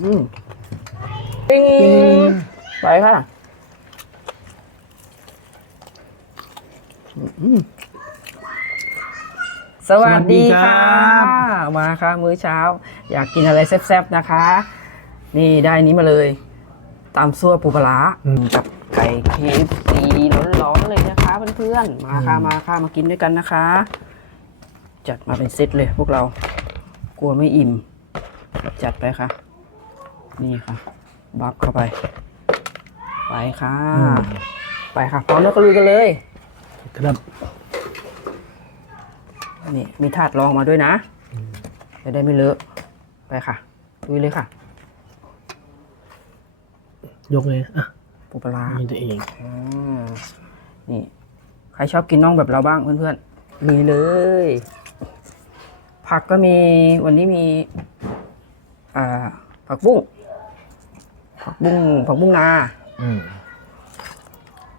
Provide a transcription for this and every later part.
อืมปิ้งไปค่ะอืมสวัสดีค่ะ มาค่ะ มื้อเช้า อยากกินอะไรแซ่บๆนะคะ นี่ได้อันนี้มาเลยตามซั่วปูปลาร้ากับไก่เคฟซีร้อนๆเลยนะคะเพื่อนๆมาค่ะมาค่ะมากินด้วยกันนะคะ จัดมาเป็นเซตเลยพวกเรา กลัวไม่อิ่ม จัดไปค่ะ นี่ค่ะ บักเข้าไป ไปค่ะ ไปค่ะพร้อมแล้วก็ลุยกันเลย ครับนี่มีถาดรองมาด้วยนะจะได้ไม่เลอะไปค่ะลุยเลยค่ะ ยกเลยอะปูปลาร้านี่ตัวเองอ่านี่ ใครชอบกินน่องแบบเราบ้างเพื่อนๆมีเลย ผักก็มีวันนี้มี อ่าผักบุ้ง ผักบุ้งผักบุ้งนา อืม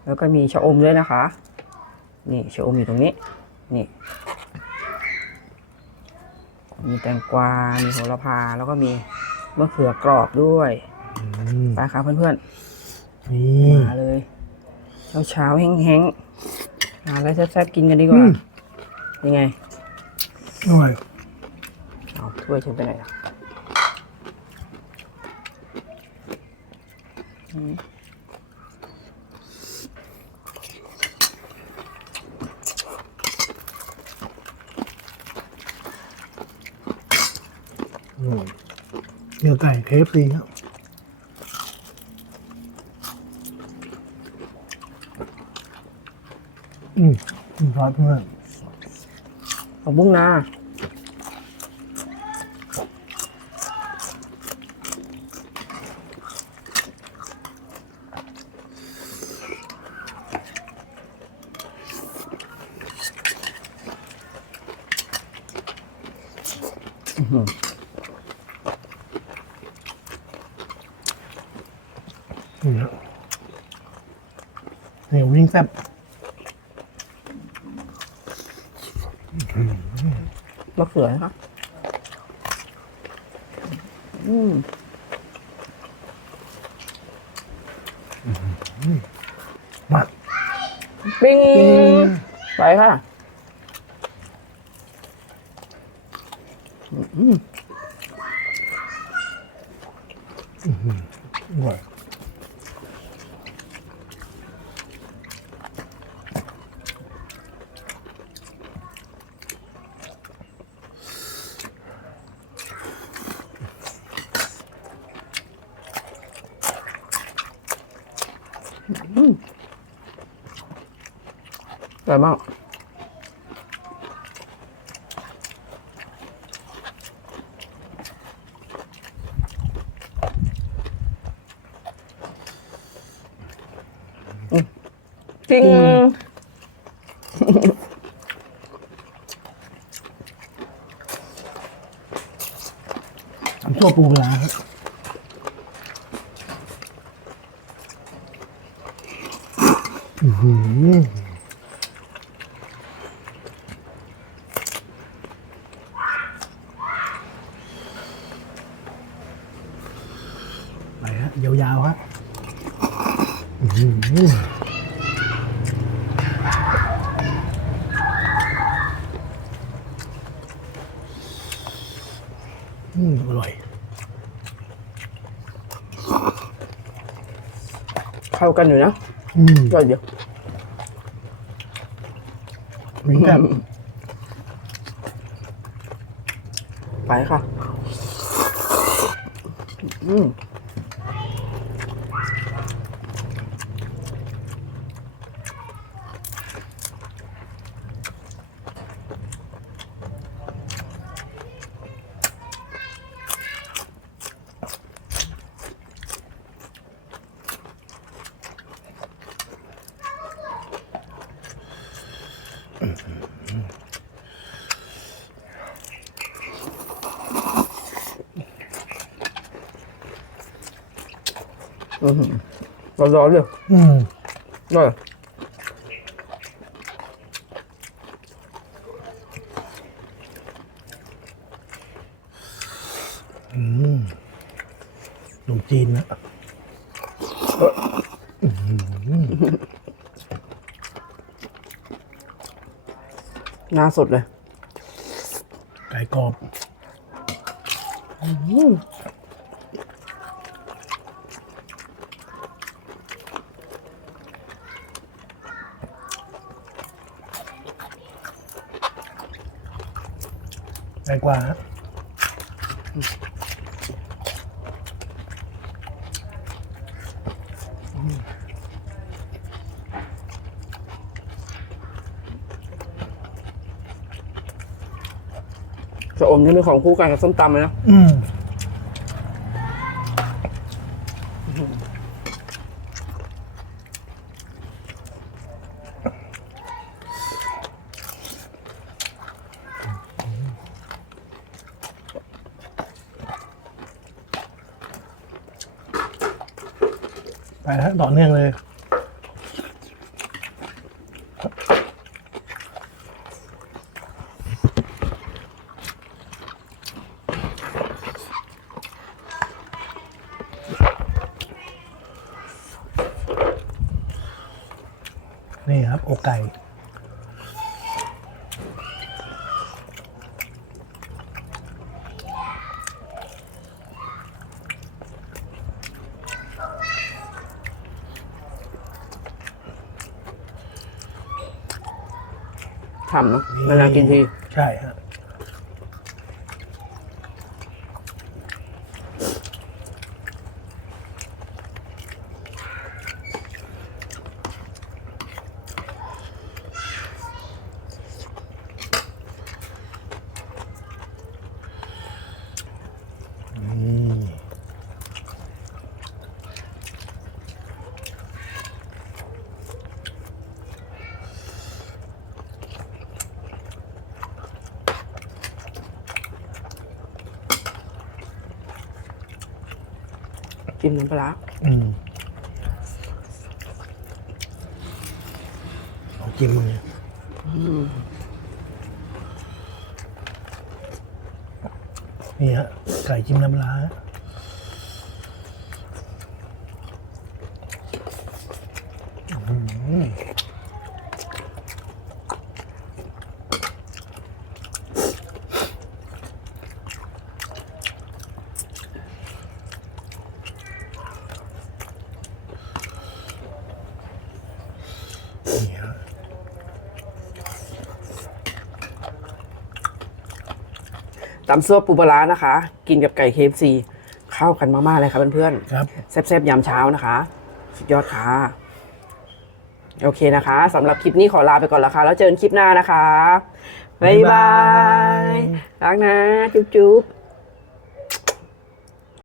แล้วก็มีชะอมด้วยนะคะ นี่ชะอมอยู่ตรงนี้ นี่ มีแตงกวา มีโหระพา แล้วก็มีมะเขือกรอบด้วยอืมไปครับเพื่อนนี่ ๆ มาเลย เช้าเช้าๆแห้งๆหาอะไรแซ่บๆกินกันดีกว่ายังไง อร่อยเอาถ้วยฉันไปไหนล่ะอืม อืม เนื้อไก่เคฟซีครับอืมอืมซอสเพื่อนผักบุ้งนา นี่ครับนี่วิ่งแซ่บมะเขือนะคะอืมมาปิ้งไปค่ะ อืมอร่อยอร่อยมากอืม ปิ้งทำตัวปูปลาร้าครับอื้อหือไปฮะยาวๆฮะอื้อหืออืมอร่อย เข้ากันอยู่นะอืมอร่อยเดียววิ่งแซ่บไปค่ะ อืม อืมร้อนๆเลย อืมอร่อยอืมมจีนนะหน้าสดเลย ไก่กรอบไก่กว่า ฮะจะอมนี่เป็นของคู่กันกับส้มตำเลยนะอืมไปแล้วต่อเนื่องเลย นี่ครับอกไก่ฉ่ำนะเวลากินที ใช่ฮะ จิ้มน้ำปลาร้าอืมเอาจิ้มมือนี่ฮะไก่จิ้มน้ำปลาร้าอืมนี่ฮะ ตำซั่วปูปลาร้านะคะ กินกับไก่เคฟซีเข้ากันมากๆเลยครับเพื่อนครับๆแซ่บๆยามเช้านะคะ สุดยอดค่ะโอเคนะคะสำหรับคลิปนี้ขอลาไปก่อนละค่ะแล้วเจอกันคลิปหน้านะคะบ๊ายบายรักนะ จุ๊บๆ